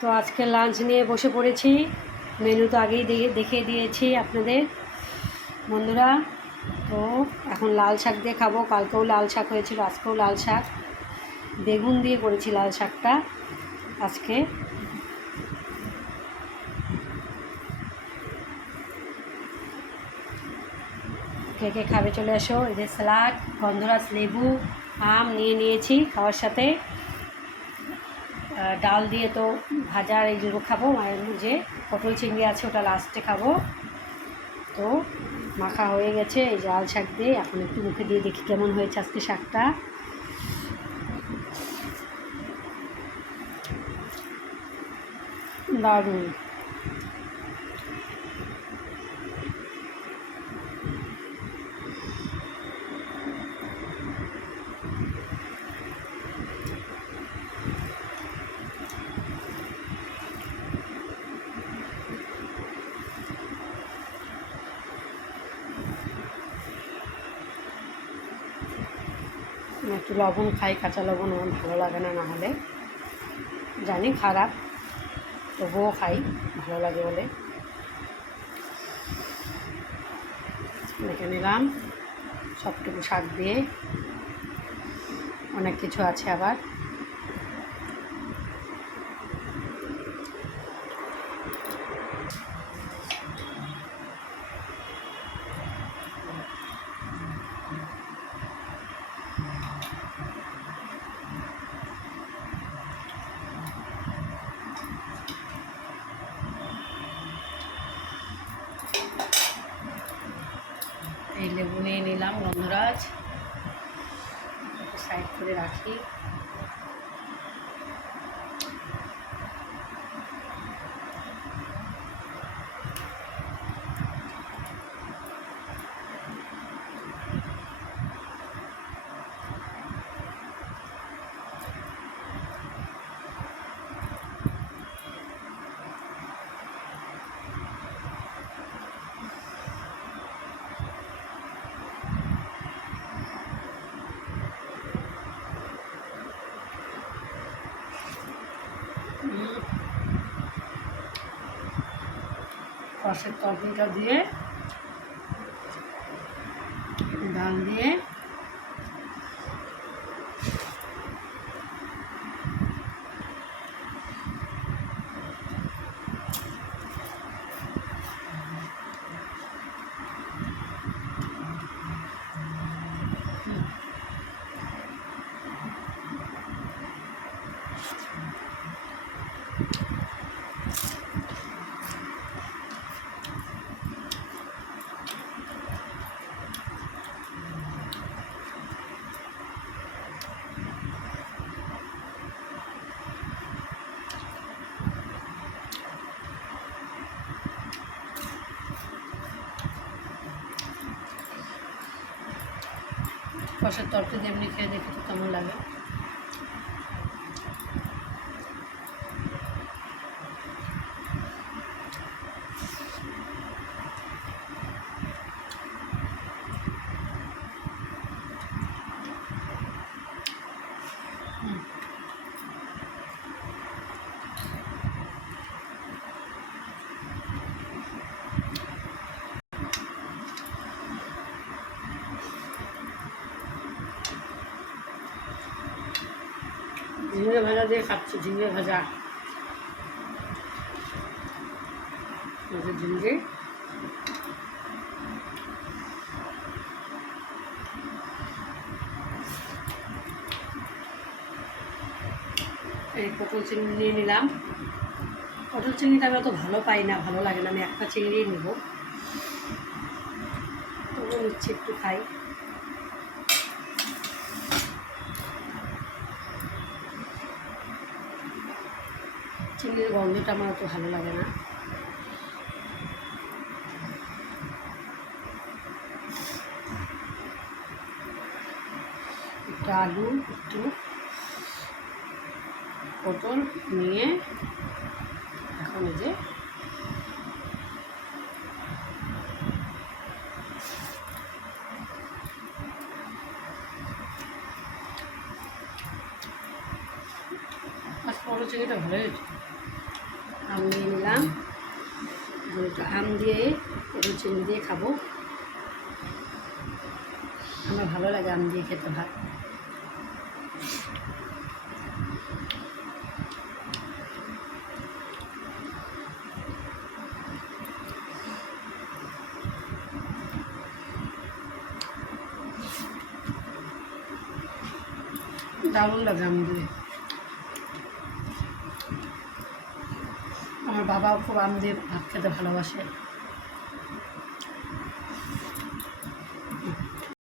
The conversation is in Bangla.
তো আজকে লাঞ্চ নিয়ে বসে পড়েছি। মেনু তো আগেই দেখিয়ে দিয়েছি আপনাদের। বন্ধুরা, তো এখন লাল শাক দিয়ে খাব। কালকেও লাল শাক হয়েছিল, আজকেও লাল শাক। বেগুন দিয়ে করেছি লাল শাকটা আজকে। কে কে খাবে চলে এই যে স্যালাড গন্ধরাজ লেবু, আম নিয়ে নিয়েছি খাওয়ার সাথে। ডাল দিয়ে তো ভাজা আর এইগুলো খাব মায়ের যে পটল চিংড়ি আছে ওটা লাস্টে খাব। তো মাখা হয়ে গেছে, এই জাল শাক দিয়ে, এখন একটু মুখে দিয়ে দেখি কেমন হয়েছে আজকে শাকটা। দারুণ। একটু লবণ খাই, কাঁচা লবণ আমার ভালো লাগে না নাহলে জানি খারাপ, তবুও খাই, ভালো লাগে বলে। দেখে নিলাম, সবটুকু শাক দিয়ে অনেক কিছু আছে আবার এই লেবু নিয়ে নিলাম গন্ধরাজ সাইড করে রাখি। রসের তরকারিটা দিয়ে ডাল দিয়ে রসের তরকারি দেবনি খেয়ে দেখি তো কেমন লাগে হুম। ঝিঙে ভাজা দিয়ে খাচ্ছি, ঝিঙে ভাজা। ঝিঙে এই পটল চিংড়ি নিয়ে নিলাম। পটল চিংড়িটা আমি অত ভালো পাই না, ভালো লাগে না, আমি একটা চিংড়িই নেব। তবুও নিচ্ছি, একটু খাই। চিংড়ির গন্ধটা আমার অত ভালো লাগে না। একটু আলু, একটু পটল নিয়ে এখন এই যে পরো চিংড়িটা ভালো হয়েছে। আম নিয়ে নিলাম একটু আম দিয়ে একটু চিনি দিয়ে খাব। আমার ভালো লাগে আম দিয়ে খেতে ভাত। দারুণ লাগে আম দিয়ে। আমার বাবাও খুব আমাদের ভাত খেতে ভালোবাসে।